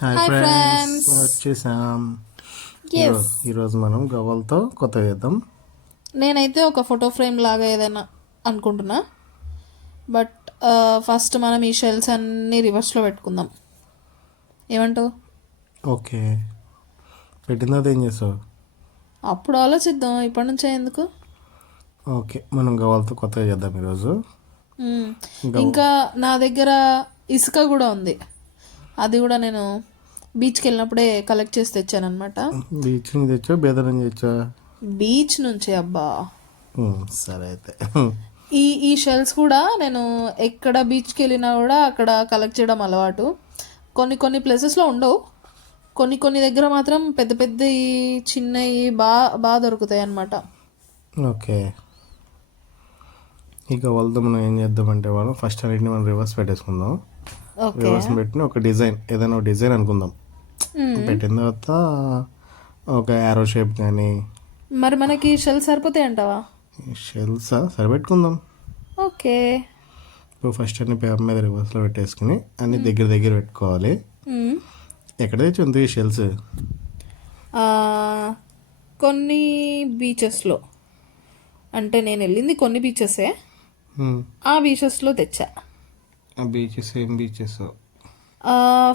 Hi hi friends, friends. వచ్చేసాం. Yes, ఈరోజు మనం గవ్వలతో కొత్త చేద్దాం. నేనైతే ఒక ఫోటో ఫ్రేమ్ లాగా ఏదైనా అనుకుంటున్నా. బట్ ఫస్ట్ మనం ఈ షెల్స్ అన్నీ రివర్స్లో పెట్టుకుందాం. ఏమంటావు? ఓకే, పెట్టిన తర్వాత ఏం చేస్తావు? అప్పుడు ఆలోచిద్దాం, ఇప్పటి నుంచే ఎందుకు. ఓకే, మనం గవ్వలతో కొత్తగా చేద్దాం ఈరోజు. మ్మ్. గవ్ ఇంకా నా దగ్గర ఇసుక కూడా ఉంది. అది కూడా నేను బీచ్కి వెళ్ళినప్పుడే కలెక్ట్ చేసి తెచ్చానమాట. బీచ్ నుంచి తెచ్చా, బేదర్ నుంచి తెచ్చా? బీచ్ నుంచి అబ్బా. సరే అయితే. ఈ షెల్స్ కూడా నేను ఎక్కడ బీచ్కి వెళ్ళినా కూడా అక్కడ కలెక్ట్ చేయడం అలవాటు. కొన్ని కొన్ని ప్లేసెస్లో ఉండవు, కొన్ని కొన్ని దగ్గర మాత్రం పెద్ద పెద్దవి చిన్నవి బాగా దొరుకుతాయి అన్నమాట. ఓకే, ఈ గవ్వలతో మనం ఏం చేద్దామంటే మనం ఫస్ట్ అన్నింటిని మనం రివర్స్ పెట్టేసుకుందాం. ఓకే. రివర్స్ పెట్టి ఒక డిజైన్, ఏదైనా ఒక డిజైన్ అనుకుందాం. పెట్టిన తర్వాత ఒక యారో షేప్ కానీ. మరి మనకి షెల్స్ సరిపోతాయి అంటావా? షెల్సా సరిపెట్టుకుందాం. ఓకే. ఇప్పుడు ఫస్ట్ అన్ని పేపర్ మీద రివర్స్లో పెట్టేసుకుని అన్ని దగ్గర దగ్గర పెట్టుకోవాలి. మ్మ్. ఎక్కడ తెచ్చింది ఈ షెల్స్? ఆ, కొన్ని బీచెస్లో, అంటే నేను వెళ్ళింది కొన్ని బీచెసే, ఆ బీచెస్లో తెచ్చా. బీచెస్ ఏం బీచెస్?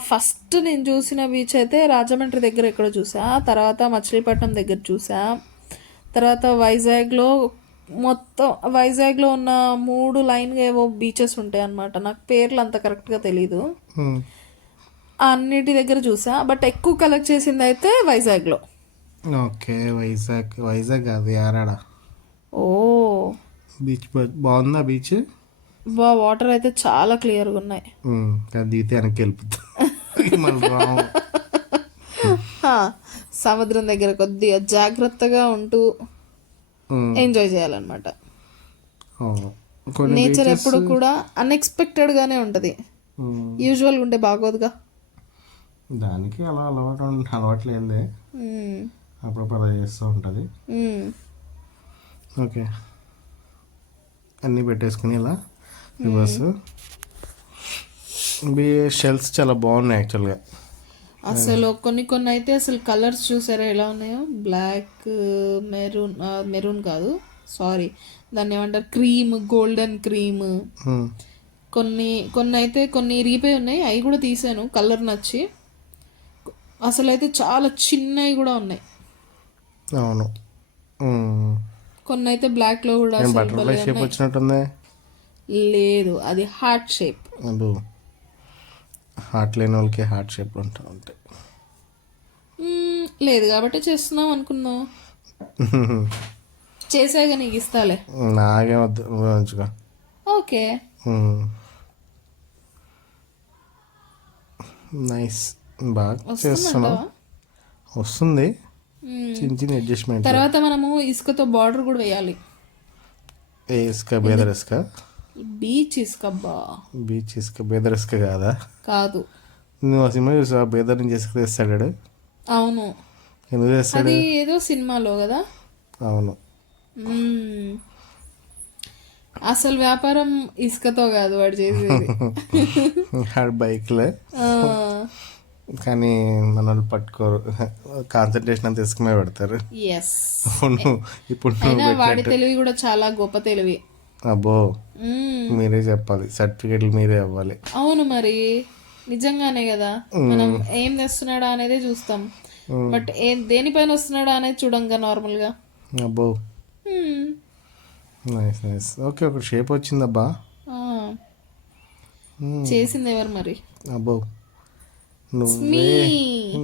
ఫస్ట్ నేను చూసిన బీచ్ అయితే రాజమండ్రి దగ్గర ఎక్కడో చూసా, తర్వాత మచిలీపట్నం దగ్గర చూసా, తర్వాత వైజాగ్లో ఉన్న 3 లైన్గా ఏవో బీచెస్ ఉంటాయి అన్నమాట. నాకు పేర్లు అంత కరెక్ట్గా తెలీదు. అన్నిటి దగ్గర చూసా, బట్ ఎక్కువ కలెక్ట్ చేసింది అయితే వైజాగ్లో. ఓకే, వైజాగ్. వైజాగ్ కాదు, యారాడ ఓ, బీచ్. బాగుందా బీచ్? వాటర్ అయితే చాలా క్లియర్గా ఉన్నాయి. దిగితే వెనక్కి వెళ్ళిపోతా. మళ్ళీ రాము. హా, సముద్రం దగ్గర కొద్దిగా జాగ్రత్తగా ఉంటూ ఎంజాయ్ చేయాలన్నమాట. కొన్ని నేచర్ beaches, ఎప్పుడు కూడా అన్ఎక్స్పెక్టెడ్గానే ఉంటుంది. యూజువల్గా ఉంటే బాగోదుగా. దానికి అలా అలవాట్లేదులే, మ్మ్. అప్పుడప్పుడు అలా చేస్తూ ఉంటుంది. మ్మ్. ఓకే, అన్నీ పెట్టేసుకుని ఇలా రివర్స్. షెల్స్ చాలా బాగున్నాయి యాక్చువల్గా. అసలు కొన్ని కొన్ని అయితే అసలు కలర్స్ చూసారా ఎలా ఉన్నాయో? బ్లాక్, మెరూన్ కాదు, సారీ, దాన్ని ఏమంటారు, క్రీమ్, గోల్డెన్ క్రీమ్. కొన్ని కొన్ని అయితే కొన్ని ఇరిగిపోయి ఉన్నాయి, అవి కూడా తీసాను కలర్ నచ్చి. అసలు అయితే చాలా చిన్నవి కూడా ఉన్నాయి. అవును. కొన్ని అయితే బ్లాక్లో కూడా అసలు బటర్ఫ్లై భలే షేప్ ఉన్నాయి. వచ్చినట్టుంది. లేదు, అది హార్ట్ షేప్. అదో, హార్ట్ లేని వాళ్ళకి హార్ట్ షేప్ ఉంటాయి. లేదు కాబట్టి చేస్తున్నాం అనుకున్నాం. చేసాక నీకు ఇస్తాలే. నాగే వద్దు, మంచిగా. ఓకే. నైస్, బాగా చేస్తున్నాం. వస్తుంది, చిన్న చిన్న అడ్జస్ట్మెంట్. తర్వాత మనము ఇసుకతో బార్డర్ కూడా వేయాలి. ఏ ఇసుక? బేదర్ ఇసుక? బీచ్ ఇసుక బా. బీచ్ ఇసుక, బేదర్ ఇసుక కాదా? కాదు. నువ్వు ఆ సినిమా చూసావా? బేదర్ నుంచి ఇసుక తెస్తాడు. అవును, ఎందుకు తెస్తాడు? అది ఏదో సినిమాలో కదా. అవును. అసలు వ్యాపారం ఇసుకతో కాదు వాడు చేసేది. బైక్లే, కానీ మన వాళ్ళు పట్టుకోరు. కాన్సన్ట్రేషన్ అంతా ఇసుక మీద పెడతారు. ఎస్. ఇప్పుడు అయినా వాడి తెలివి కూడా చాలా గొప్ప తెలివి. అబ్బో, మీరే చెప్పాలి, సర్టిఫికెట్లు మీరే ఇవ్వాలి. అవును, మరి నిజంగానే కదా. మనం ఏం తెస్తున్నాడా అనేది చూస్తాం, బట్ దేనిపైన వస్తున్నాడా అనేది చూడంగా నార్మల్గా. అబ్బో, నైస్ నైస్. ఓకే, ఒక షేప్ వచ్చిందబ్బా. చేసింది ఎవరు మరి? అబ్బో,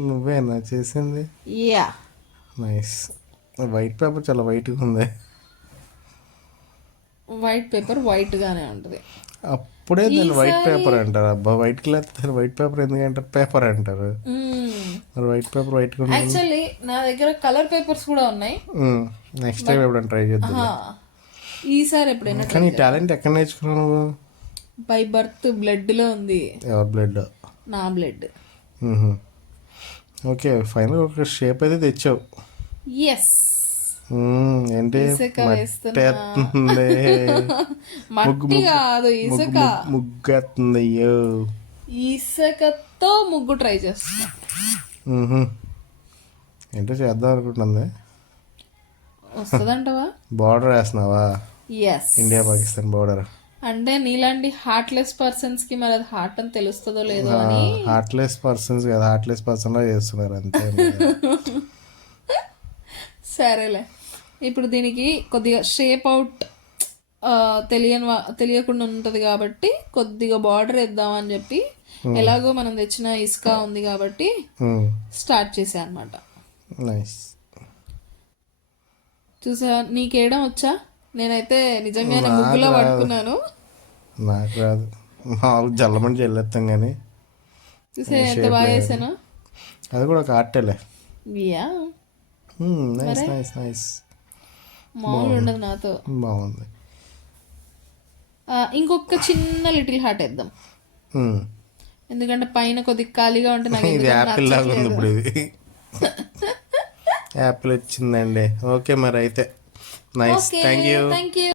నువ్వేనా చేసింది? యా. నైస్. వైట్ పేపర్ చాలా వైట్గా ఉంది. వైట్ పేపర్ వైట్ గానే ఉంటుంది. అప్పుడే దాన్ని వైట్ పేపర్ అంటారు. అబ్బా, వైట్ క్లాత్ వైట్ పేపర్ ఎందుకంటారు? పేపర్ అంటారు. మరి వైట్ పేపర్ వైట్ గా. యాక్చువల్లీ నా దగ్గర కలర్ పేపర్స్ కూడా ఉన్నాయి. నెక్స్ట్ టైం ఎప్పుడైనా ట్రై చేద్దాం. ఈసారి ఎప్పుడైనా. కానీ టాలెంట్ ఎక్కడ నేర్చుకున్నావు నువ్వు? బై బర్త్ బ్లడ్ లో ఉంది. ఎవరి బ్లడ్? నా బ్లడ్. ఓకే, ఫైనల్ ఒక షేప్ అయితే తెచ్చావు. ఎస్. ఏంటి? మట్టి కాదు, ఇసుక. ముగ్గేస్తుంది. అయ్యో, ఇసుకతో తో ముగ్గు ట్రై చేస్తున్నా. ఏంటో చేద్దాం అనుకుంటుంది. వస్తుందంటవా? బార్డర్ వేస్తున్నావా? ఎస్. India Pakistan border. అంటే నీలాంటి హార్ట్లెస్ పర్సన్స్ కి మరి అది హార్ట్ అని తెలుస్తుందో లేదో అని. హార్ట్లెస్ పర్సన్స్ కదా, హార్ట్లెస్ పర్సన్ లా చేస్తున్నారు అంతే. సరేలే, ఇప్పుడు దీనికి కొద్దిగా షేప్ అవుట్ తెలియకుండా ఉంటుంది కాబట్టి కొద్దిగా బార్డర్ వేద్దామని చెప్పి, ఎలాగో మనం తెచ్చిన ఇసుక ఉంది కాబట్టి స్టార్ట్ చేసా అనమాట. నైస్. చూసా, నీకేయడం వచ్చా? నేనైతే నిజంగానే ముగ్గులో పట్టుకున్నాను. నాకు రాదు, మామూలు జల్లమని చెల్లేస్తాం కానీ. చూసా ఎంత బాగా వేసాను. అది కూడా ఒక ఆర్టేలే. Yeah, nice nice nice. మామూలు ఉండదు నాతో. బాగుంది. ఇంకొక చిన్న లిటిల్ హార్ట్ వేద్దాం, ఎందుకంటే పైన కొద్దిగా ఖాళీగా ఉంటే నాకు ఇది యాపిల్ లాగా ఉంది ఇప్పుడు. ఇది యాపిల్ వచ్చిందండి. ఓకే మరి అయితే, నైస్. Thank you.